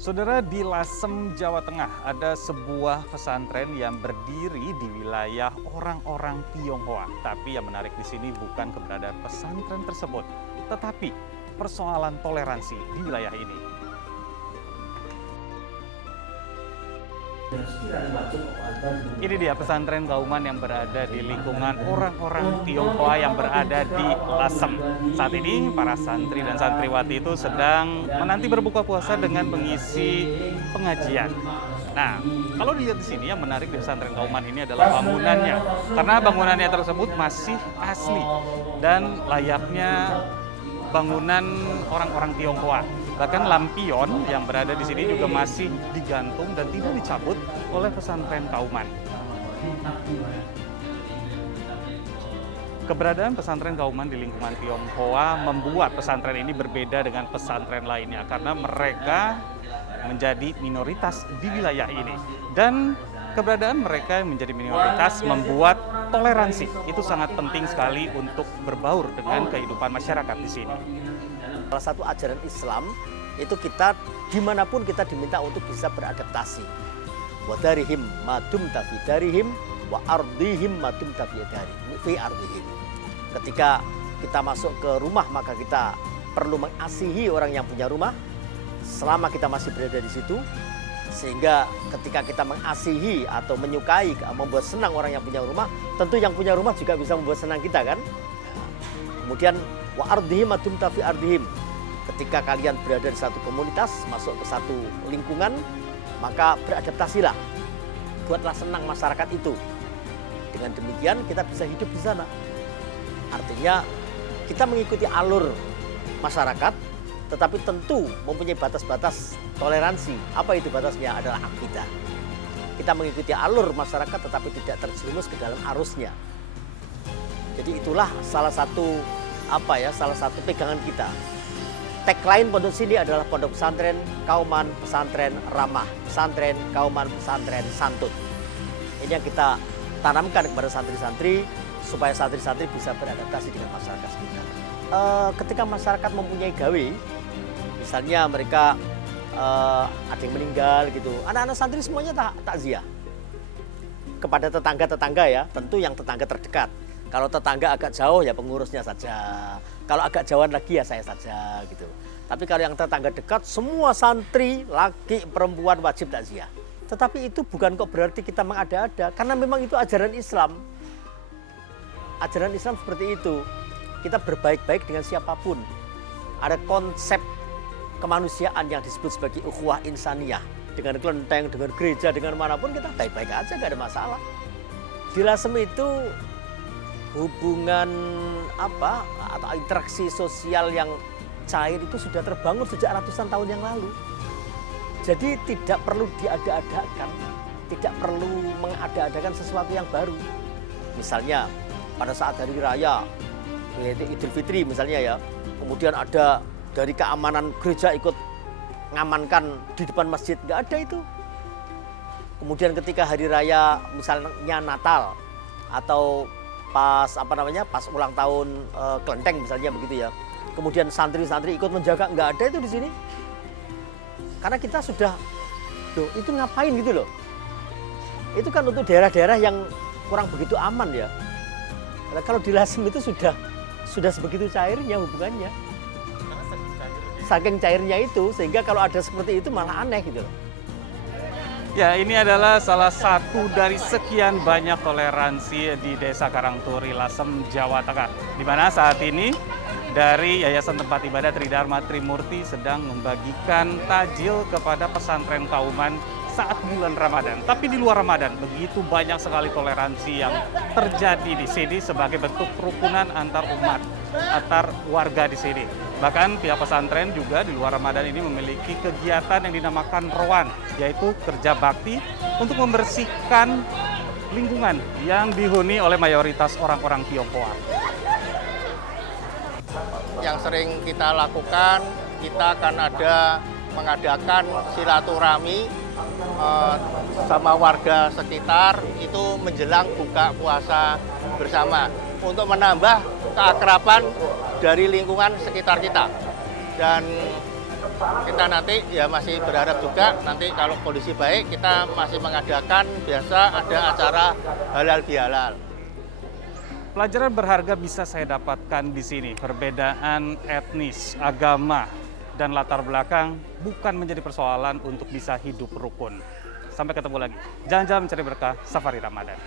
Saudara, di Lasem, Jawa Tengah ada sebuah pesantren yang berdiri di wilayah orang-orang Tionghoa. Tapi yang menarik di sini bukan keberadaan pesantren tersebut, tetapi persoalan toleransi di wilayah ini. Ini dia pesantren Kauman yang berada di lingkungan orang-orang Tionghoa yang berada di Lasem. Saat ini para santri dan santriwati itu sedang menanti berbuka puasa dengan mengisi pengajian. Nah, kalau dilihat di sini yang menarik di pesantren Kauman ini adalah bangunannya. Karena bangunannya tersebut masih asli dan layaknya bangunan orang-orang Tionghoa. Bahkan lampion yang berada di sini juga masih digantung dan tidak dicabut oleh pesantren Kauman. Keberadaan pesantren Kauman di lingkungan Tionghoa membuat pesantren ini berbeda dengan pesantren lainnya karena mereka menjadi minoritas di wilayah ini. Dan keberadaan mereka yang menjadi minoritas membuat toleransi itu sangat penting sekali untuk berbaur dengan kehidupan masyarakat di sini. Salah satu ajaran Islam itu kita dimanapun kita diminta untuk bisa beradaptasi. Wadarihim madum tafi darihim wa ardihim madum tafi fi ardihim. Ketika kita masuk ke rumah maka kita perlu mengasihi orang yang punya rumah selama kita masih berada di situ. Sehingga ketika kita mengasihi atau menyukai, membuat senang orang yang punya rumah, tentu yang punya rumah juga bisa membuat senang kita kan. Kemudian wa ardihim madum tafi ardihim. Ketika kalian berada di satu komunitas, masuk ke satu lingkungan, maka beradaptasilah. Buatlah senang masyarakat itu. Dengan demikian kita bisa hidup di sana. Artinya kita mengikuti alur masyarakat, tetapi tentu mempunyai batas-batas toleransi. Apa itu batasnya? Adalah akidah. Kita mengikuti alur masyarakat tetapi tidak terjerumus ke dalam arusnya. Jadi itulah salah satu pegangan kita. Tagline pondok sini adalah pondok pesantren Kauman pesantren ramah, pesantren Kauman pesantren santun. Ini yang kita tanamkan kepada santri-santri supaya santri-santri bisa beradaptasi dengan masyarakat sekitar. Ketika masyarakat mempunyai gawe, misalnya mereka ada yang meninggal gitu, anak-anak santri semuanya takziah kepada tetangga-tetangga ya, tentu yang tetangga terdekat. Kalau tetangga agak jauh ya pengurusnya saja. Kalau agak jauhan lagi ya saya saja gitu. Tapi kalau yang tetangga dekat semua santri laki perempuan wajib takziah. Tetapi itu bukan kok berarti kita mengada-ada karena memang itu ajaran Islam. Ajaran Islam seperti itu. Kita berbaik-baik dengan siapapun. Ada konsep kemanusiaan yang disebut sebagai ukhuwah insaniyah. Dengan kelenteng, dengan gereja, dengan manapun kita baik-baik aja, gak ada masalah. Di Lasem itu hubungan atau interaksi sosial yang cair itu sudah terbangun sejak ratusan tahun yang lalu. Jadi tidak perlu diada-adakan, tidak perlu mengada-adakan sesuatu yang baru. Misalnya pada saat hari raya, yaitu Idul Fitri misalnya ya, kemudian ada dari keamanan gereja ikut ngamankan di depan masjid, nggak ada itu. Kemudian ketika hari raya misalnya Natal atau pas ulang tahun kelenteng misalnya begitu ya. Kemudian santri-santri ikut menjaga, nggak ada itu di sini. Karena kita sudah, itu ngapain gitu loh. Itu kan untuk daerah-daerah yang kurang begitu aman ya. Nah, kalau di Lasem itu sudah sebegitu cairnya hubungannya. Saking cairnya itu, sehingga kalau ada seperti itu malah aneh gitu loh. Ya, ini adalah salah satu dari sekian banyak toleransi di Desa Karangturi, Lasem, Jawa Tengah. Di mana saat ini dari Yayasan Tempat Ibadah Tridharma Trimurti sedang membagikan takjil kepada pesantren Kauman saat bulan Ramadan. Tapi di luar Ramadan, begitu banyak sekali toleransi yang terjadi di sini sebagai bentuk kerukunan antar umat, antar warga di sini. Bahkan pihak pesantren juga di luar Ramadan ini memiliki kegiatan yang dinamakan Rowan, yaitu kerja bakti untuk membersihkan lingkungan yang dihuni oleh mayoritas orang-orang Tionghoa. Yang sering kita lakukan, kita akan mengadakan silaturahmi sama warga sekitar itu menjelang buka puasa bersama untuk menambah keakraban dari lingkungan sekitar kita. Dan kita nanti ya masih berharap juga nanti kalau kondisi baik kita masih mengadakan biasa ada acara halal bihalal. Pelajaran berharga bisa saya dapatkan di sini. Perbedaan etnis, agama, dan latar belakang bukan menjadi persoalan untuk bisa hidup rukun. Sampai ketemu lagi. Jalan-jalan mencari berkah, Safari Ramadan.